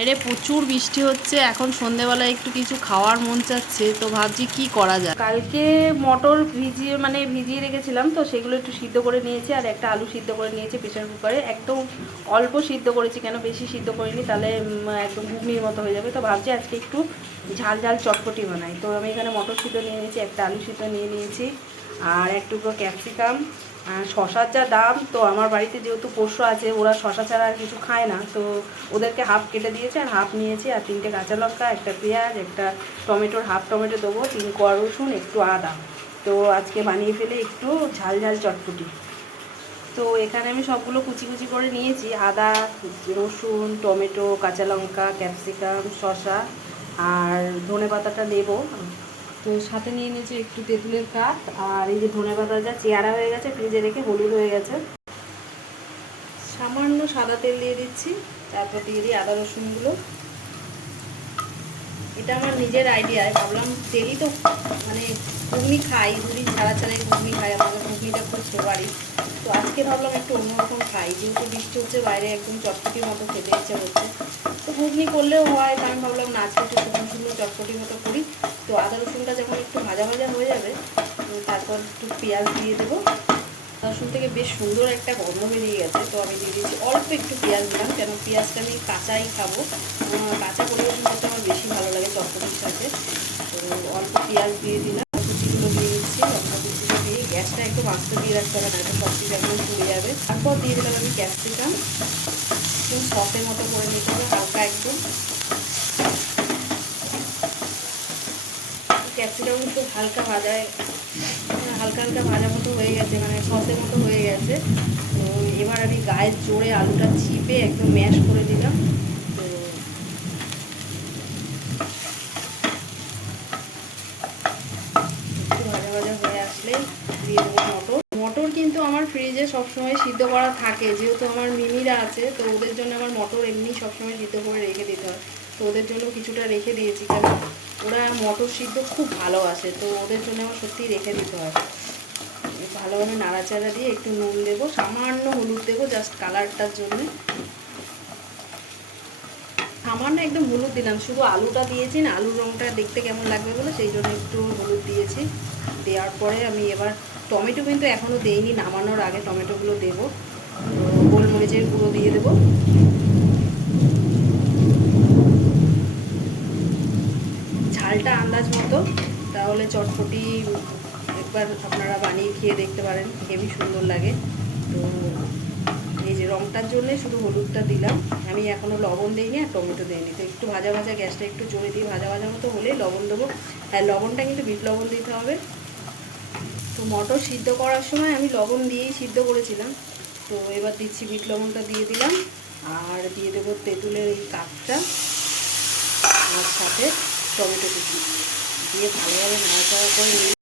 বাইরে প্রচুর বৃষ্টি হচ্ছে, এখন সন্ধেবেলায় একটু কিছু খাওয়ার মন চাচ্ছে, তো ভাবছি কি করা যায়। কালকে মটর ভিজিয়ে রেখেছিলাম, তো সেগুলো একটু সিদ্ধ করে নিয়েছি, আর একটা আলু সিদ্ধ করে নিয়েছি প্রেসার কুকারে। একদম অল্প সিদ্ধ করেছি, কেন বেশি সিদ্ধ করিনি, তাহলে একদম ঘুগনির মতো হয়ে যাবে। তো ভাবছি আজকে একটু ঝাল ঝাল চটপটি বানাই। তো আমি এখানে মটর সিদ্ধ নিয়ে নিয়েছি, একটা আলু সিদ্ধ নিয়ে নিয়েছি, আর এক টুকরো ক্যাপসিকাম। শশার যা দাম, তো আমার বাড়িতে যেহেতু পোষ্য আছে, ওরা শশা ছাড়া আর কিছু খায় না, তো ওদেরকে হাফ কেটে দিয়েছে আর হাফ নিয়েছি। আর 3টে কাঁচা লঙ্কা, একটা পেঁয়াজ, একটা টমেটোর হাফ টমেটো দেবো, 3 কোয়া রসুন, একটু আদা। তো আজকে বানিয়ে ফেলে একটু ঝাল ঝাল চটপটি। তো এখানে আমি সবগুলো কুচি কুচি করে নিয়েছি, আদা, রসুন, টমেটো, কাঁচা লঙ্কা, ক্যাপসিকাম, শশা, আর ধনেপাতাটা নেবো। তো সাথে নিয়ে নিয়েছি একটু তেঁতুলের কাঠ, আর এই যে ধনেপাতা যা চেয়ারা হয়ে গেছে ফ্রিজে রেখে, হলুদ হয়ে গেছে। সামান্য সাদা তেল দিয়ে দিচ্ছি, তারপর দিয়ে দিই আদা রসুনগুলো। এটা আমার নিজের আইডিয়ায়, ভাবলাম তেলই তো ঘুগনি খাই, দুদিন ছাড়া ছাড়াই ঘুগনি খাই, আমাদের ঘুগনিটা খুব ফেভারিট। তো আজকে ভাবলাম একটু অন্যরকম খাই, যেহেতু বৃষ্টি হচ্ছে বাইরে, একদম চটপটির মতো খেতে ইচ্ছে হচ্ছে। তো ঘুগনি করলেও হয়, তো আমি ভাবলাম না আজকে একটু শুকনো শুকনো চটপটির মতো করি। তো আদা রসুনটা যখন একটু ভাজা ভাজা হয়ে যাবে, তারপর একটু পেঁয়াজ দিয়ে দেবো। রসুন থেকে বেশ সুন্দর একটা গন্ধ বেরিয়ে গেছে, তো আমি দিয়ে দিয়েছি অল্প একটু পেঁয়াজ দিলাম, কেন পেঁয়াজটা আমি কাঁচাই খাবো, কাঁচা পরিবেশন করতে আমার বেশি ভালো লাগে চটপটির সাথে। তো অল্প পেঁয়াজ দিয়ে দিলাম, কুচিগুলো দিয়ে দিচ্ছি, লঙ্কা কুচিটা দিয়ে গ্যাসটা একটু আস্তে দিয়ে রাখতে হবে, না এটা সব কিছু একদম পুড়ে যাবে। তারপর দিয়ে দিলাম আমি ক্যাপসিকাম, একদম সসের মতো করে নিতে হবে হালকা একদম। ক্যাপসিকাম একটু হালকা হালকা ভাজা মতো হয়ে গেছে, সসের মতো হয়ে গেছে। তো এবার আমি গায়ের জোরে আলুটা চিপে একদম ম্যাশ করে দিলাম। তো একটু ভাজা ভাজা হয়ে আসলে দিয়ে দেবো মটর। মটর কিন্তু আমার ফ্রিজে সবসময় সিদ্ধ করা থাকে, যেহেতু আমার মিমিরা আছে, তো ওদের জন্য আমার মটর এমনি সবসময় সিদ্ধ করে রেখে দিতে হয়। তো ওদের জন্য কিছুটা রেখে দিয়েছি, কারণ ওরা মটর সিদ্ধ খুব ভালোবাসে, তো ওদের জন্য আমার সত্যিই রেখে দিতে হয়। ভালোভাবে নাড়াচাড়া দিয়ে একটু নুন দেবো, সামান্য হলুদ দেবো জাস্ট কালারটার জন্য। সামান্য একদম হলুদ দিলাম, শুধু আলুটা দিয়েছি না, আলুর রঙটা দেখতে কেমন লাগবে বলে সেই জন্য একটু হলুদ দিয়েছি। দেওয়ার পরে আমি এবার টমেটো কিন্তু এখনও দেইনি, নামানোর আগে টমেটোগুলো দেবো। গোলমরিচের গুঁড়ো দিয়ে দেবো, ঝালটা আন্দাজ মতো, তাহলে চটপটি একবার আপনারা বানিয়ে খেয়ে দেখতে পারেন, হেবি সুন্দর লাগে। তো এই যে রঙটার জন্যে শুধু হলুদটা দিলাম, আমি এখনও লবণ দিইনি আর টমেটো দিইনি। তো একটু ভাজা ভাজা, গ্যাসটা একটু জোরে দিয়ে ভাজা ভাজা মতো হলেই লবণ দেবো। হ্যাঁ, লবণটা কিন্তু বিট লবণ দিতে হবে। তো মটর সিদ্ধ করার সময় আমি লবণ দিয়েই সিদ্ধ করেছিলাম। তো এবার দিচ্ছি বিট লবণটা দিয়ে দিলাম, আর দিয়ে দেবো তেঁতুলের এই কাঠটা, আর সাথে টমেটো কুচি দিয়ে ভালোভাবে নাড়াচাড়া করে